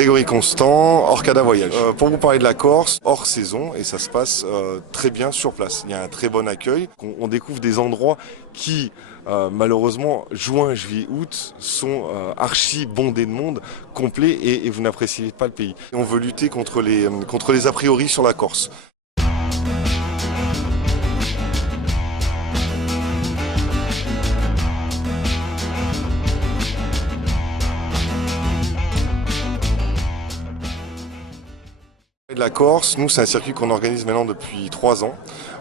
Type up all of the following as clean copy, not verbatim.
Grégory Constant, Orcada Voyage. Pour vous parler de la Corse, hors saison, et ça se passe très bien sur place. Il y a un très bon accueil. On découvre des endroits qui, malheureusement, juin, juillet, août, sont archi bondés de monde, complets, et vous n'appréciez pas le pays. On veut lutter contre les a priori sur la Corse. De la Corse, nous c'est un circuit qu'on organise maintenant depuis 3 ans.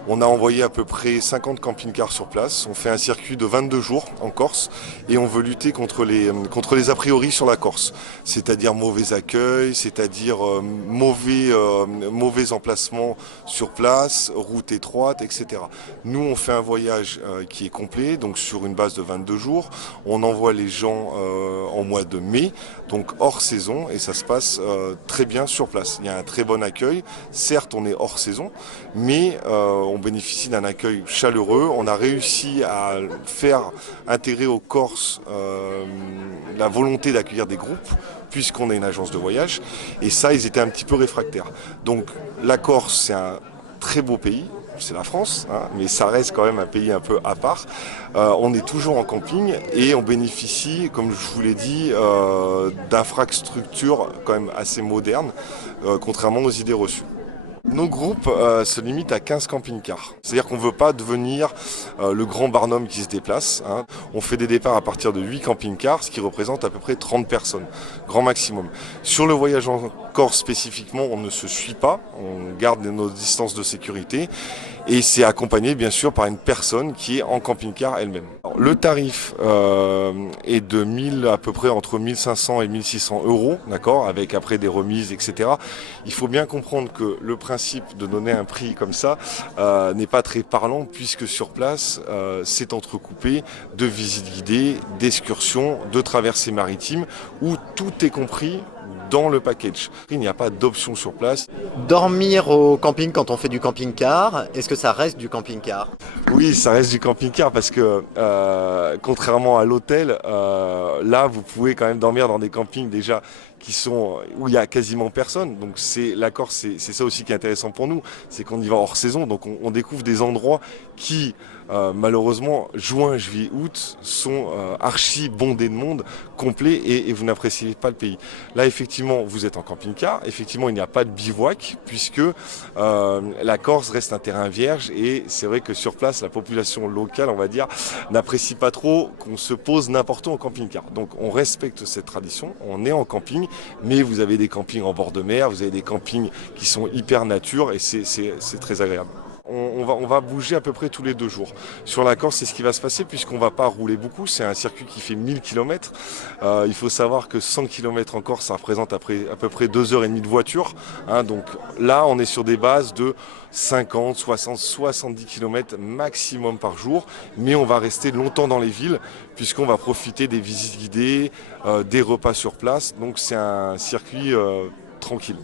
On a envoyé à peu près 50 camping-cars sur place. On fait un circuit de 22 jours en Corse et on veut lutter contre les a priori sur la Corse. C'est-à-dire mauvais accueil, c'est-à-dire mauvais emplacement sur place, route étroite, etc. Nous on fait un voyage qui est complet, donc sur une base de 22 jours. On envoie les gens en mois de mai, donc hors saison, et ça se passe très bien sur place. Il y a un très bon accueil. Certes, on est hors saison, mais on bénéficie d'un accueil chaleureux. On a réussi à faire intégrer aux Corses la volonté d'accueillir des groupes, puisqu'on est une agence de voyage. Et ça, ils étaient un petit peu réfractaires. Donc la Corse, c'est un très beau pays. C'est la France, hein, mais ça reste quand même un pays un peu à part. On est toujours en camping et on bénéficie, comme je vous l'ai dit, d'infrastructures quand même assez modernes, contrairement aux idées reçues. Nos groupes se limitent à 15 camping-cars. C'est-à-dire qu'on ne veut pas devenir le grand Barnum qui se déplace. Hein. On fait des départs à partir de 8 camping-cars, ce qui représente à peu près 30 personnes, grand maximum. Sur le voyage en Corse spécifiquement, on ne se suit pas, on garde nos distances de sécurité et c'est accompagné bien sûr par une personne qui est en camping-car elle-même. Le tarif est de à peu près entre 1500 et 1600 euros, d'accord, avec après des remises, etc. Il faut bien comprendre que le principe de donner un prix comme ça n'est pas très parlant puisque sur place c'est entrecoupé de visites guidées, d'excursions, de traversées maritimes où tout est compris dans le package. Il n'y a pas d'option sur place. Dormir au camping quand on fait du camping-car, est-ce que ça reste du camping-car? Oui, ça reste du camping-car parce que contrairement à l'hôtel, là vous pouvez quand même dormir dans des campings déjà où il y a quasiment personne. Donc la Corse, c'est ça aussi qui est intéressant pour nous, c'est qu'on y va hors saison, donc on découvre des endroits qui malheureusement juin, juillet, août sont archi bondés de monde, complets et vous n'appréciez pas le pays. Là effectivement vous êtes en camping-car, effectivement il n'y a pas de bivouac puisque la Corse reste un terrain vierge et c'est vrai que sur place la population locale on va dire n'apprécie pas trop qu'on se pose n'importe où en camping-car. Donc on respecte cette tradition, on est en camping, mais vous avez des campings en bord de mer, vous avez des campings qui sont hyper nature et c'est très agréable. On va bouger à peu près tous les 2 jours. Sur la Corse, c'est ce qui va se passer puisqu'on ne va pas rouler beaucoup. C'est un circuit qui fait 1000 km. Il faut savoir que 100 km en Corse, ça représente à peu près 2h30 de voiture. Hein, donc là, on est sur des bases de 50, 60, 70 km maximum par jour. Mais on va rester longtemps dans les villes puisqu'on va profiter des visites guidées, des repas sur place. Donc c'est un circuit tranquille.